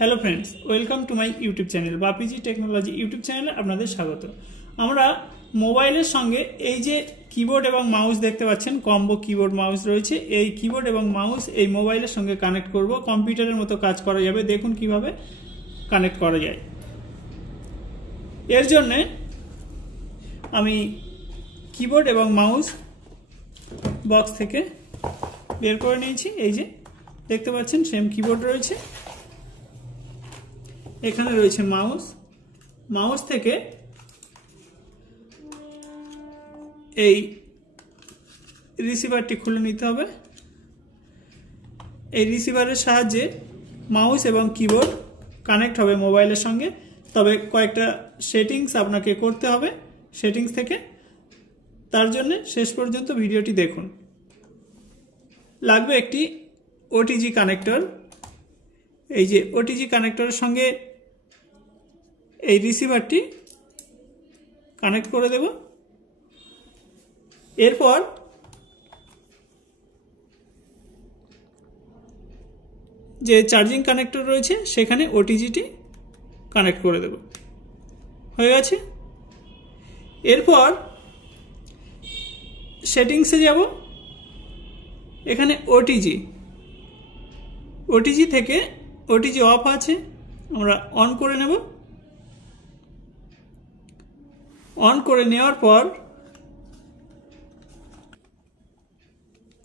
Hello friends welcome to my YouTube channel Bapiji technology YouTube चैनले आपनादेर स्वागत। आमरा मोबाइलेर संगे এই যে कीबोर्ड এবং माउस देखते पाচ্ছেন कम्बो कीबोर्ड माउस রয়েছে। এই कीबोर्ड এবং माउस এই মোবাইলের সঙ্গে কানেক্ট করব, কম্পিউটারের মতো কাজ করা যাবে। দেখুন কিভাবে কানেক্ট করা যায়। এর জন্য আমি कीबोर्ड এবং মাউস বক্স থেকে বের করে নিয়েছি। এই যে দেখতে পাচ্ছেন সেম कीबोर्ड রয়েছে, এখানে রয়েছে মাউস। মাউস থেকে এই রিসিভারটি খুলে নিতে হবে। এই রিসিভারের সাহায্যে মাউস এবং কিবোর্ড কানেক্ট হবে মোবাইলের সঙ্গে। তবে কয়েকটা সেটিংস আপনাকে করতে হবে সেটিংস থেকে, তার জন্য শেষ পর্যন্ত ভিডিওটি দেখুন। লাগবে একটি ওটিজি কানেক্টর। এই যে ওটিজি কানেক্টরের সঙ্গে এই রিসিভারটি কানেক্ট করে দেব। এরপর যে চার্জিং কানেক্টর রয়েছে সেখানে ওটিজিটি কানেক্ট করে দেব। হয়ে গেছে। এরপর সেটিংসে যাব। এখানে ওটিজি থেকে ওটিজি অফ আছে, আমরা অন করে নেব। অন করে নেওয়ার পর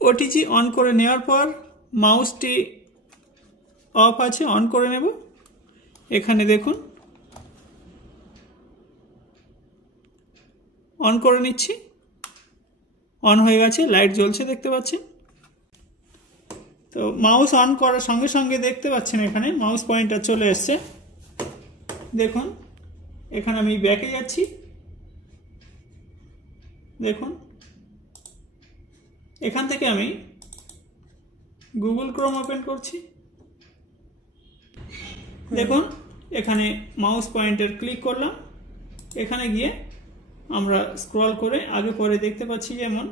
ওটিজি অন করে নেওয়ার পর মাউসটি অফ আছে, অন করে নেব। এখানে দেখুন অন করে নিচ্ছি, অন হয়ে গেছে, লাইট জ্বলছে দেখতে পাচ্ছেন। তো মাউস অন করার সঙ্গে সঙ্গে দেখতে পাচ্ছেন এখানে মাউস পয়েন্টার চলে এসছে। দেখুন এখানে আমি ব্যাকে যাচ্ছি, দেখুন এখান থেকে আমি গুগল ক্রোম ওপেন করছি। দেখুন এখানে মাউস পয়েন্টার ক্লিক করলাম। এখানে গিয়ে আমরা স্ক্রল করে আগে পরে দেখতে পাচ্ছি, যেমন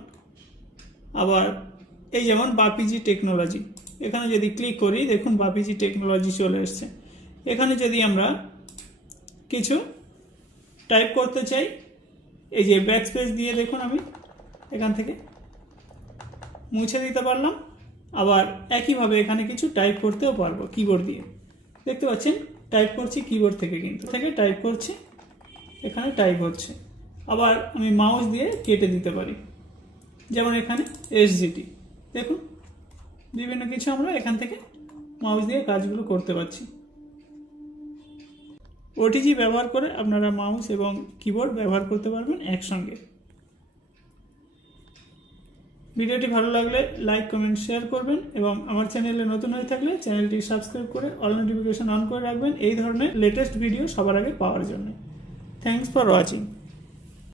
আবার এই যেমন বাপিজি টেকনোলজি, এখানে যদি ক্লিক করি দেখুন বাপিজি টেকনোলজি চলে এসছে। এখানে যদি আমরা কিছু টাইপ করতে চাই, এই যে ব্যাকস্পেস দিয়ে দেখুন আমি এখান থেকে মুছে দিতে পারলাম। আবার একইভাবে এখানে কিছু টাইপ করতেও পারবো কিবোর্ড দিয়ে। দেখতে পাচ্ছেন টাইপ করছি কিবোর্ড থেকে, কিন্তু টাইপ করছি, এখানে টাইপ হচ্ছে। আবার আমি মাউস দিয়ে কেটে দিতে পারি, যেমন এখানে এসজিটি। দেখুন বিভিন্ন কিছু আমরা এখান থেকে মাউস দিয়ে কাজগুলো করতে পারছি। ওটিজি ব্যবহার করে আপনারা মাউস এবং কিবোর্ড ব্যবহার করতে পারবেন একসঙ্গে। ভিডিওটি ভালো লাগলে লাইক কমেন্ট শেয়ার করবেন এবং আমার চ্যানেলে নতুন হয়ে থাকলে চ্যানেলটি সাবস্ক্রাইব করে অল নোটিফিকেশন অন করে রাখবেন এই ধরনের লেটেস্ট ভিডিও সবার আগে পাওয়ার জন্য। Thanks for watching.